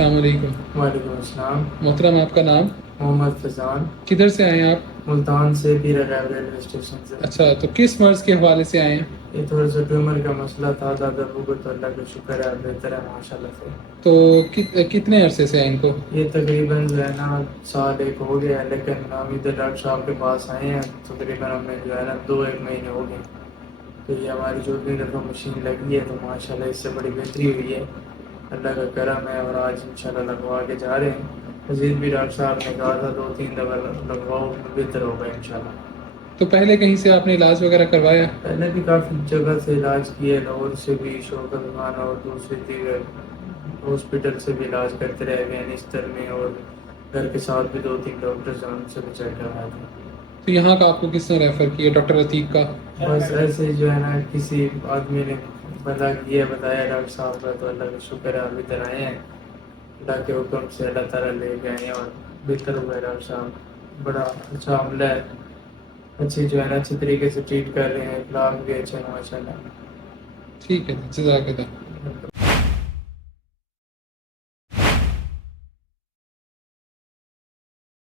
السلام علیکم. وعلیکم السلام. محترم آپ کا نام؟ محمد فیضان. کدھر سے آئے ہیں آپ؟ ملتان سے پیرا ریلوے اسٹیشن سے. اچھا، تو کس مرض کے حوالے سے آئے ہیں؟ یہ تھوڑا سا ٹیومر کا مسئلہ تھا دادا ابو کو، تو اللہ کا شکر ہے بہتر ہے ماشاء اللہ سے. تو کتنے عرصے سے ہیں ان کو؟ یہ تقریباً جو ہے نا سال ایک ہو گیا ہے، لیکن ہم ادھر ڈاکٹر صاحب کے پاس آئے ہیں تقریباً ہمیں جو ہے نا 2-1 مہینے ہو گئے. تو یہ ہماری جو بھی دفعہ مشین لگی ہے تو ماشاء اللہ اس سے بڑی بہتری ہوئی ہے، اللہ کا کرم ہے. اور آج انشاءاللہ لگوا کے جا رہے ہیں. مزید بھی ڈاکٹر صاحب نے کہا تھا 2-3 دفعہ لگواؤ، بہتر ہوگا انشاءاللہ. تو پہلے کہیں سے آپ نے علاج وغیرہ کروایا؟ پہلے بھی کافی جگہ سے علاج کیے، لاہور سے بھی، شوکت خان اور دوسری دیگر ہاسپٹل سے بھی علاج کرتے رہے گئے نستر میں، اور گھر کے ساتھ بھی 2-3 ڈاکٹر ہیں ان سے بھی چیک کروایا تھا. تو یہاں کا آپ کو کس نے ریفر کیا، ڈاکٹر عتیق کا؟ بس ایسے جو ہے نا کسی آدمی نے بتایا ڈاکٹر صاحب کا، تو اللہ کا شکر ہے ابھی تک آئے ہیں. اللہ کے حکم سے اللہ تعالیٰ لے کے آئے ہیں اور بہتر ہوا ہے. ڈاکٹر صاحب بڑا اچھا عملہ ہے، اچھی جو ہے نا اچھی طریقے سے ٹریٹ کر رہے ہیں، اخلاق بھی اچھے ہیں ماشاء اللہ. ٹھیک ہے، جزاک اللہ.